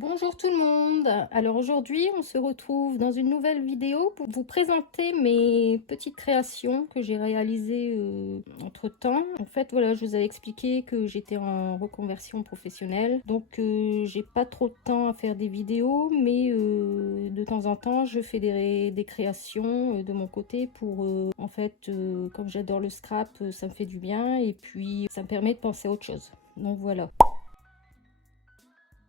Bonjour tout le monde. Alors aujourd'hui on se retrouve dans une nouvelle vidéo pour vous présenter mes petites créations que j'ai réalisées entre temps. En fait voilà, je vous avais expliqué que j'étais en reconversion professionnelle, donc j'ai pas trop de temps à faire des vidéos, mais de temps en temps je fais des créations de mon côté pour en fait comme j'adore le scrap, ça me fait du bien et puis ça me permet de penser à autre chose. Donc voilà.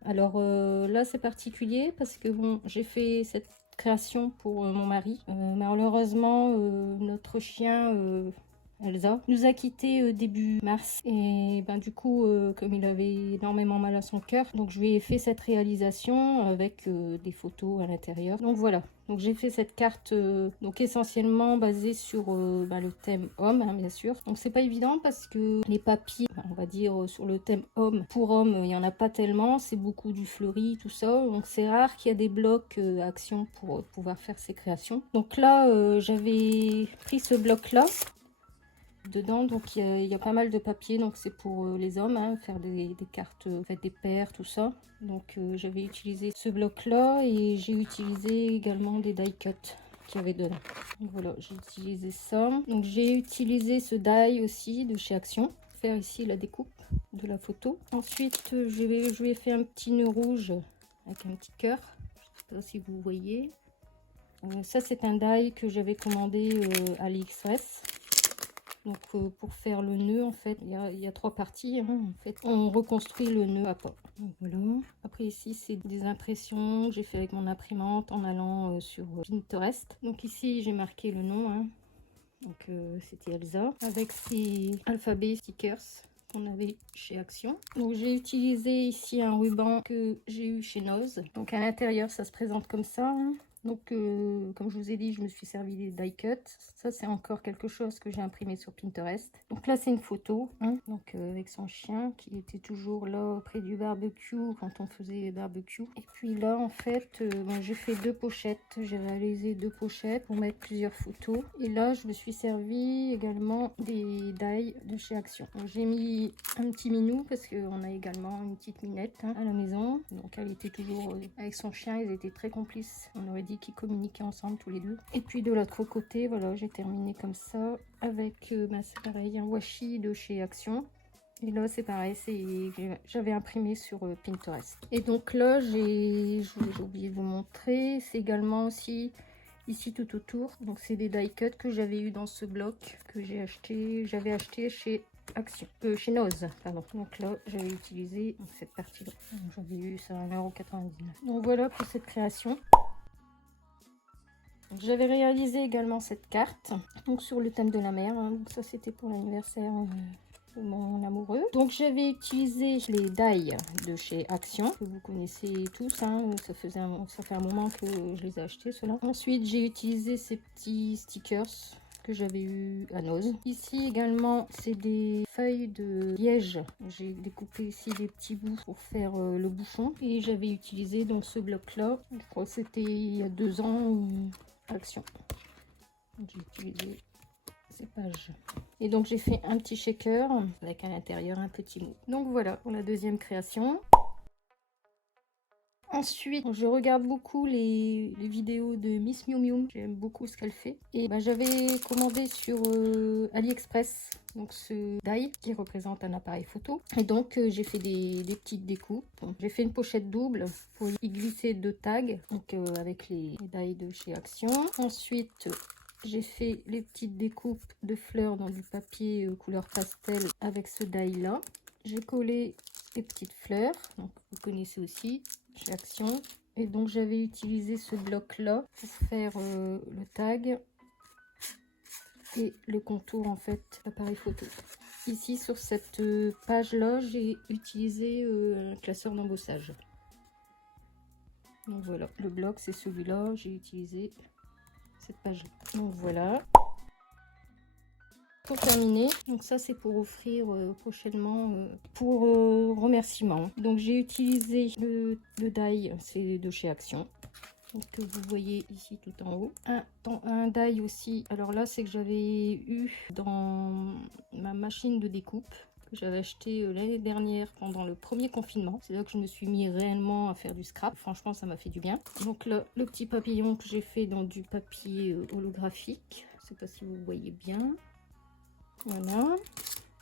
Alors là c'est particulier parce que bon, j'ai fait cette création pour mon mari. Malheureusement notre chien Elsa nous a quittés début mars et ben du coup comme il avait énormément mal à son cœur, donc je lui ai fait cette réalisation avec des photos à l'intérieur. Donc voilà, donc j'ai fait cette carte donc essentiellement basée sur le thème homme hein, bien sûr. Donc c'est pas évident parce que les papiers, on va dire sur le thème homme, pour homme il y en a pas tellement, c'est beaucoup du fleuri tout ça, donc c'est rare qu'il y a des blocs actions pour pouvoir faire ces créations. Donc là j'avais pris ce bloc là. Dedans, donc il y a pas mal de papier, donc c'est pour les hommes, hein, faire des cartes, des paires, tout ça. Donc j'avais utilisé ce bloc là et j'ai utilisé également des die cut qu'il y avait dedans. Donc voilà, j'ai utilisé ça. Donc j'ai utilisé ce die aussi de chez Action, pour faire ici la découpe de la photo. Ensuite je lui ai fait un petit nœud rouge avec un petit cœur, je sais pas si vous voyez. Ça c'est un die que j'avais commandé à AliExpress. Donc pour faire le nœud, en fait, il y a trois parties. Hein, en fait, on reconstruit le nœud à pas. Donc, voilà. Après ici, c'est des impressions que j'ai fait avec mon imprimante en allant sur Pinterest. Donc ici, j'ai marqué le nom. Hein. Donc c'était Elsa avec ses alphabets stickers qu'on avait chez Action. Donc j'ai utilisé ici un ruban que j'ai eu chez Noz. Donc à l'intérieur, ça se présente comme ça. Hein. Donc comme je vous ai dit, je me suis servi des die cut. Ça c'est encore quelque chose que j'ai imprimé sur Pinterest. Donc là c'est une photo hein, donc avec son chien qui était toujours là près du barbecue quand on faisait barbecue. Et puis là en fait j'ai fait deux pochettes. J'ai réalisé deux pochettes pour mettre plusieurs photos. Et là je me suis servi également des die de chez Action. J'ai mis un petit minou parce qu'on a également une petite minette hein, à la maison. Donc elle était toujours avec son chien, ils étaient très complices. On aurait dit qu'ils communiquaient ensemble tous les deux. Et puis de l'autre côté, voilà, j'ai terminé comme ça avec c'est pareil, un washi de chez Action. Et là c'est pareil, j'avais imprimé sur Pinterest. Et donc là j'ai oublié de vous montrer, c'est également aussi ici tout autour. Donc c'est des die cut que j'avais eu dans ce bloc que j'avais acheté chez Action, chez Noz, pardon. Donc là j'avais utilisé cette partie là. J'avais eu ça à 1,99 €. Donc voilà pour cette création. J'avais réalisé également cette carte donc sur le thème de la mer hein. Donc ça c'était pour l'anniversaire de mon amoureux. Donc j'avais utilisé les die de chez Action que vous connaissez tous hein. Ça fait un moment que je les ai achetés ceux-là. Ensuite j'ai utilisé ces petits stickers que j'avais eu à Noz. Ici également c'est des feuilles de liège. J'ai découpé ici des petits bouts pour faire le bouchon et j'avais utilisé donc ce bloc là, je crois que c'était il y a 2 ans Action. J'ai utilisé ces pages. Et donc j'ai fait un petit shaker avec à l'intérieur un petit mot. Donc voilà pour la deuxième création. Ensuite, je regarde beaucoup les vidéos de Miss Miu Miu. J'aime beaucoup ce qu'elle fait. Et j'avais commandé sur AliExpress donc ce die qui représente un appareil photo. Et donc j'ai fait des petites découpes. J'ai fait une pochette double pour y glisser 2 tags donc avec les die de chez Action. Ensuite, j'ai fait les petites découpes de fleurs dans du papier couleur pastel avec ce die là. J'ai collé des petites fleurs, donc vous connaissez aussi chez Action. Et donc j'avais utilisé ce bloc là pour faire le tag et le contour en fait d'appareil photo. Ici sur cette page là j'ai utilisé un classeur d'embossage. Donc voilà, le bloc c'est celui-là, j'ai utilisé cette page là. Donc voilà. Pour terminer, donc ça c'est pour offrir prochainement pour remerciement. Donc j'ai utilisé le die, c'est de chez Action, donc que vous voyez ici tout en haut. Un die aussi, alors là c'est que j'avais eu dans ma machine de découpe que j'avais acheté l'année dernière pendant le premier confinement. C'est là que je me suis mis réellement à faire du scrap. Franchement, ça m'a fait du bien. Donc là, le petit papillon que j'ai fait dans du papier holographique. Je sais pas si vous voyez bien. Voilà.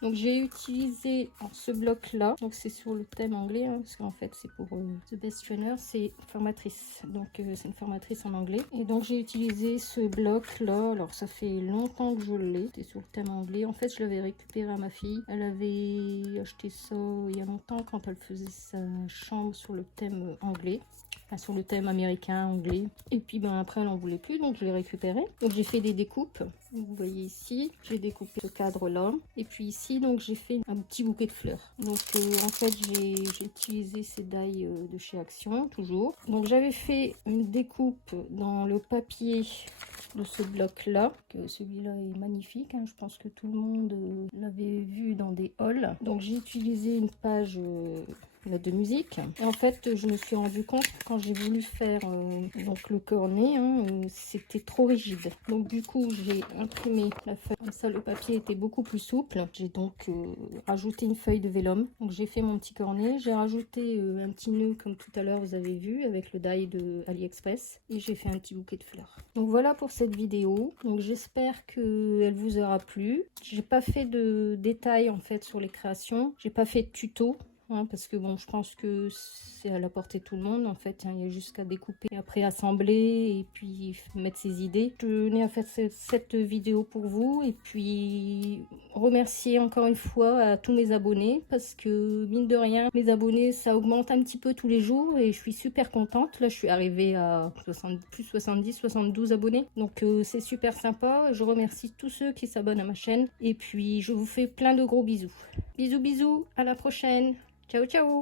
Donc j'ai utilisé ce bloc là, donc c'est sur le thème anglais, hein, parce qu'en fait c'est pour The Best Trainer, c'est formatrice, donc c'est une formatrice en anglais. Et donc j'ai utilisé ce bloc là, alors ça fait longtemps que je l'ai, c'était sur le thème anglais. En fait je l'avais récupéré à ma fille, elle avait acheté ça il y a longtemps quand elle faisait sa chambre sur le thème anglais. Enfin, sur le thème américain, anglais. Et puis ben après elle en voulait plus, donc je l'ai récupéré. Donc j'ai fait des découpes. Vous voyez ici, j'ai découpé ce cadre là. Et puis ici, donc j'ai fait un petit bouquet de fleurs. Donc en fait j'ai utilisé ces die de chez Action, toujours. Donc j'avais fait une découpe dans le papier de ce bloc là, que celui-là est magnifique, hein. Je pense que tout le monde l'avait vu dans des hauls. Donc j'ai utilisé une page de musique, et en fait je me suis rendu compte quand j'ai voulu faire donc le cornet, hein, c'était trop rigide, donc du coup j'ai imprimé la feuille, comme ça le papier était beaucoup plus souple. J'ai donc rajouté une feuille de vélum, donc j'ai fait mon petit cornet, j'ai rajouté un petit nœud comme tout à l'heure vous avez vu avec le die de AliExpress, et j'ai fait un petit bouquet de fleurs. Donc voilà pour cette vidéo, donc j'espère que elle vous aura plu. J'ai pas fait de détails en fait sur les créations, j'ai pas fait de tuto. Hein, parce que bon, je pense que c'est à la portée de tout le monde en fait, hein, il y a juste qu'à découper, après assembler et puis mettre ses idées. Je tenais à faire cette vidéo pour vous et puis remercier encore une fois à tous mes abonnés, parce que mine de rien, mes abonnés ça augmente un petit peu tous les jours et je suis super contente. Là je suis arrivée à plus 70, 72 abonnés, donc c'est super sympa. Je remercie tous ceux qui s'abonnent à ma chaîne et puis je vous fais plein de gros bisous. Bisous bisous, à la prochaine. Ciao ciao.